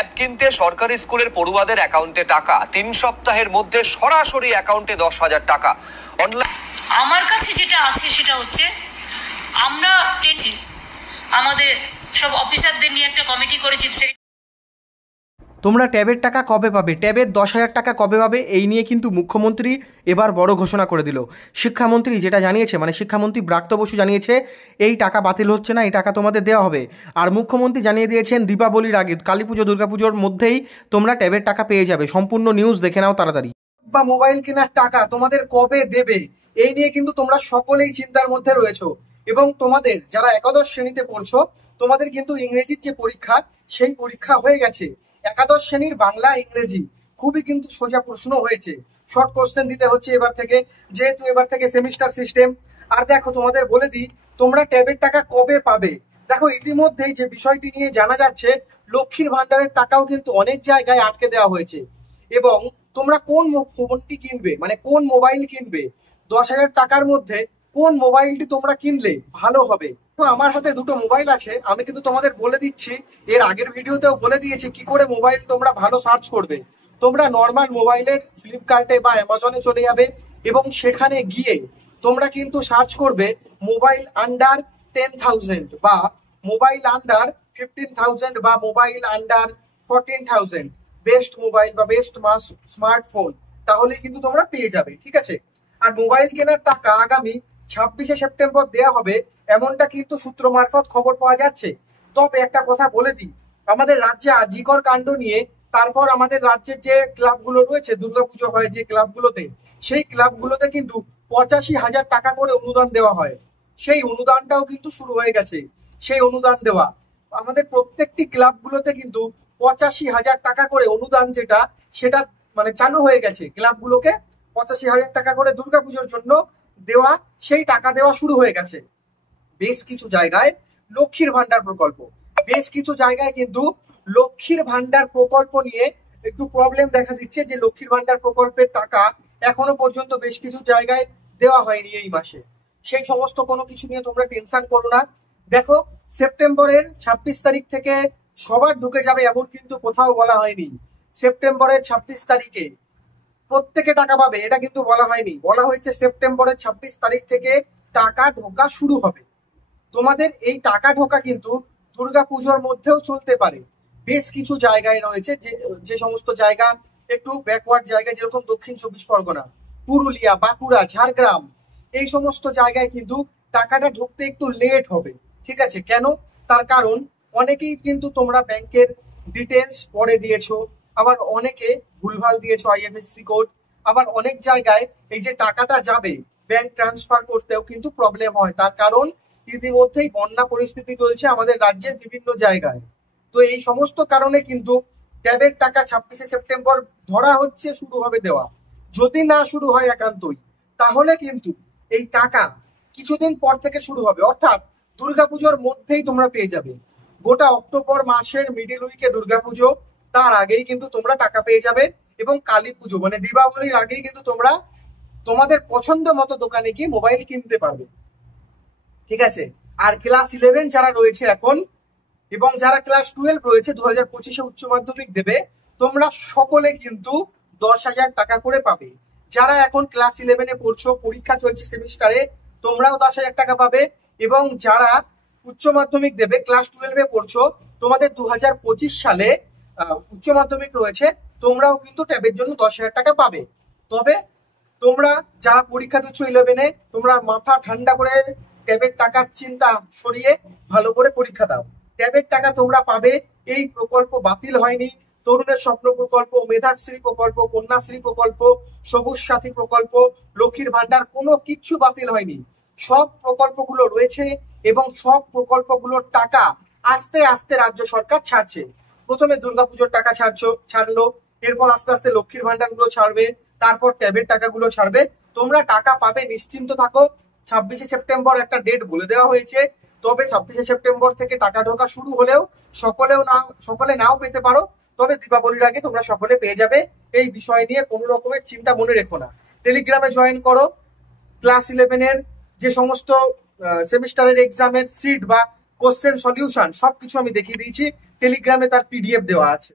Tab কিনতে সরকারি স্কুলের পড়ুয়াদের অ্যাকাউন্টে টাকা, 3 সপ্তাহের মধ্যে সরাসরি অ্যাকাউন্টে 10,000 টাকা। অনলাইন আমার কাছে যেটা আছে সেটা হচ্ছে আমরা আমাদের সব অফিসারদের নিয়ে একটা কমিটি করেছি। তোমরা ট্যাবের টাকা কবে পাবে, ট্যাবের 10,000 টাকা কবে পাবে, এই নিয়ে কিন্তু মুখ্যমন্ত্রী এবার বড় ঘোষণা করে দিল। শিক্ষামন্ত্রী যেটা জানিয়েছে, মানে শিক্ষামন্ত্রী ব্রাত্য বসু জানিয়েছে এই টাকা বাতিল হচ্ছে না, এই টাকা তোমাদের দেওয়া হবে। আর মুখ্যমন্ত্রী জানিয়ে দিয়েছেন দীপাবলির আগে, কালী পুজো দুর্গাপুজোর মধ্যেই তোমরা ট্যাবের টাকা পেয়ে যাবে। সম্পূর্ণ নিউজ দেখে নাও তাড়াতাড়ি। বা মোবাইল কেনার টাকা তোমাদের কবে দেবে, এই নিয়ে কিন্তু তোমরা সকলেই চিন্তার মধ্যে রয়েছো। এবং তোমাদের যারা একাদশ শ্রেণীতে পড়ছো, তোমাদের কিন্তু ইংরেজির যে পরীক্ষা, সেই পরীক্ষা হয়ে গেছে। একাদশ শ্রেণীর বাংলা ইংরেজি খুবই কিন্তু সোজা প্রশ্ন হয়েছে, শর্ট কোশ্চেন দিতে হচ্ছে এবার থেকে, যেহেতু এবার থেকে সেমিস্টার সিস্টেম। আর দেখো তোমাদের বলে দিই, তোমরা ট্যাবের টাকা কবে পাবে। দেখো ইতিমধ্যেই যে বিষয়টি নিয়ে জানা যাচ্ছে, লক্ষ্মীর ভান্ডারের টাকাও কিন্তু অনেক জায়গায় আটকে দেওয়া হয়েছে। এবং তোমরা কোন ফোনটি কিনবে, মানে কোন মোবাইল কিনবে, 10,000 টাকার মধ্যে কোন মোবাইলটি তোমরা কিনলে ভালো হবে। তো আমার হাতে দুটো মোবাইল আছে, আমি কিন্তু তোমাদের বলে দিচ্ছি, এর আগের ভিডিওতেও বলে দিয়েছি কি করে মোবাইল তোমরা ভালো সার্চ করবে। তোমরা নর্মাল মোবাইলের ফ্লিপকার্টে বা অ্যামাজনে চলে যাবে এবং সেখানে গিয়ে তোমরা কিন্তু সার্চ করবে মোবাইল আন্ডার 10,000 বা মোবাইল আন্ডার 15,000 বা মোবাইল আন্ডার 14,000 বেস্ট মোবাইল বা বেস্ট স্মার্টফোন, তাহলে কিন্তু তোমরা পেয়ে যাবে। ঠিক আছে। আর মোবাইল কেনার টাকা আগামী 26শে সেপ্টেম্বর দেওয়া হবে, এমনটা কিন্তু সূত্র মারফত খবর পাওয়া যাচ্ছে। তবে একটা কথা বলে দিই, আমাদের রাজ্যে আজিকর কাণ্ড নিয়ে তারপর আমাদের রাজ্যের যে ক্লাবগুলো রয়েছে, দুর্গাপুজো হয় যে ক্লাবগুলোতে, সেই ক্লাবগুলোতে কিন্তু 85,000 টাকা করে অনুদান দেওয়া হয়। সেই অনুদানটাও কিন্তু শুরু হয়ে গেছে। সেই অনুদান দেওয়া আমাদের প্রত্যেকটি ক্লাবগুলোতে কিন্তু 85,000 টাকা করে অনুদান, যেটা সেটা মানে চালু হয়ে গেছে। ক্লাবগুলোকে 85,000 টাকা করে দুর্গাপুজোর জন্য দেওয়া, সেই টাকা দেওয়া শুরু হয়ে গেছে। বেশ কিছু জায়গায় লক্ষ্মীর ভান্ডার প্রকল্প, বেশ কিছু জায়গায় কিন্তু লক্ষ্মীর ভান্ডার প্রকল্প নিয়ে একটু প্রবলেম দেখা দিচ্ছে, যে লক্ষ্মীর ভান্ডার প্রকল্পের টাকা এখনো পর্যন্ত বেশ কিছু জায়গায় দেওয়া হয়নি এই মাসে। সেই সমস্ত কোনো কিছু নিয়ে তোমরা টেনশন করো না। দেখো সেপ্টেম্বরের 26 তারিখ থেকে সবার ঢুকে যাবে এমন কিন্তু কোথাও বলা হয়নি। সেপ্টেম্বরের 26 তারিখে প্রত্যেকে টাকা পাবে এটা কিন্তু বলা হয়নি। বলা হয়েছে সেপ্টেম্বরের 26 তারিখ থেকে টাকা ঢোকা শুরু হবে। তোমাদের এই টাকা ঢোকা কিন্তু দুর্গাপুজোর মধ্যেও চলতে পারে। বেশ কিছু জায়গায় রয়েছে, যে সমস্ত জায়গা একটু ব্যাকওয়ার্ড জায়গা, যেরকম দক্ষিণ 24 পরগনা, পুরুলিয়া, বাঁকুড়া, ঝাড়গ্রাম, এই সমস্ত জায়গায় কিন্তু টাকাটা ঢুকতে একটু লেট হবে। ঠিক আছে। কেন? তার কারণ অনেকেই কিন্তু তোমরা ব্যাংকের ডিটেলস পরে দিয়েছো, আবার অনেকে ভুলভাল দিয়েছো আইএফএসসি কোড, আবার অনেক জায়গায় এই যে টাকাটা যাবে ব্যাংক ট্রান্সফার করতেও কিন্তু প্রবলেম হয়। তার কারণ ইতিমধ্যেই বন্যা পরিস্থিতি চলছে আমাদের রাজ্যের বিভিন্ন জায়গায়। তো এই সমস্ত কারণে কিন্তু ট্যাবের টাকা 26শে সেপ্টেম্বর ধরা হচ্ছে শুরু হবে দেওয়া। যদি না শুরু হয় একান্তই, তাহলে কিন্তু এই টাকা কিছুদিন পর থেকে শুরু হবে, অর্থাৎ দুর্গাপুজোর মধ্যেই তোমরা পেয়ে যাবে। গোটা অক্টোবর মাসের মিডিল উইকে দুর্গাপুজো, তার আগেই কিন্তু তোমরা টাকা পেয়ে যাবে। এবং কালী পুজো মানে দীপাবলির আগেই কিন্তু তোমরা তোমাদের পছন্দ মতো দোকানে গিয়ে মোবাইল কিনতে পারবে। ঠিক আছে। আর ক্লাস 11 যারা রয়েছে এখন, এবং যারা ক্লাস 12 রয়েছে 2025-এ উচ্চ মাধ্যমিক দেবে, তোমরা সকলে কিন্তু 10,000 টাকা করে পাবে। যারা এখন ক্লাস 11-এ পড়ছো, পরীক্ষা চলছে সেমিস্টারে, তোমরাও 10,000 টাকা পাবে। এবং যারা উচ্চ মাধ্যমিক দেবে, ক্লাস 12-এ পড়ছো, তোমাদের 2025 সালে উচ্চ মাধ্যমিক রয়েছে, তোমরাও কিন্তু ট্যাবের জন্য 10,000 টাকা পাবে। তবে তোমরা যারা পরীক্ষা দিচ্ছ 11-এ, তোমরা মাথা ঠান্ডা করে ট্যাবের টাকার চিন্তা সরিয়ে ভালো করে পরীক্ষা দাও। ট্যাবের টাকা তোমরা পাবে। এই প্রকল্প বাতিল হয়নি। তরুণের স্বপ্ন প্রকল্প, মেধাশ্রী প্রকল্প, কন্যাশ্রী প্রকল্প, সবুজ সাথী প্রকল্প, লক্ষ্মীর ভান্ডার, কোনো কিচ্ছু বাতিল হয়নি। সব প্রকল্পগুলো রয়েছে এবং সব প্রকল্পগুলোর টাকা আস্তে আস্তে রাজ্য সরকার ছাড়ছে। প্রথমে দুর্গাপুজোর টাকা ছাড়লো, এরপর আস্তে আস্তে লক্ষ্মীর ভান্ডার গুলো ছাড়বে, তারপর ট্যাবের টাকাগুলো ছাড়বে। তোমরা টাকা পাবে, নিশ্চিন্ত থাকো। 26শে সেপ্টেম্বর একটা ডেট বলে দেওয়া হয়েছে। তবে 26শে সেপ্টেম্বর থেকে টাকা ঢোকা শুরু হলেও সকলে নাও পেতে পারো। তবে দীপাবলির আগে তোমরা সকলে পেয়ে যাবে। এই বিষয় নিয়ে কোনো রকমের চিন্তা মনে রেখো না। টেলিগ্রামে জয়েন করো। ক্লাস 11-এর যে সমস্ত সেমিস্টারের এক্সামের সিট বা কোশ্চেন সলিউশন সবকিছু আমি দেখিয়ে দিয়েছি। টেলিগ্রামে তার পিডিএফ দেওয়া আছে।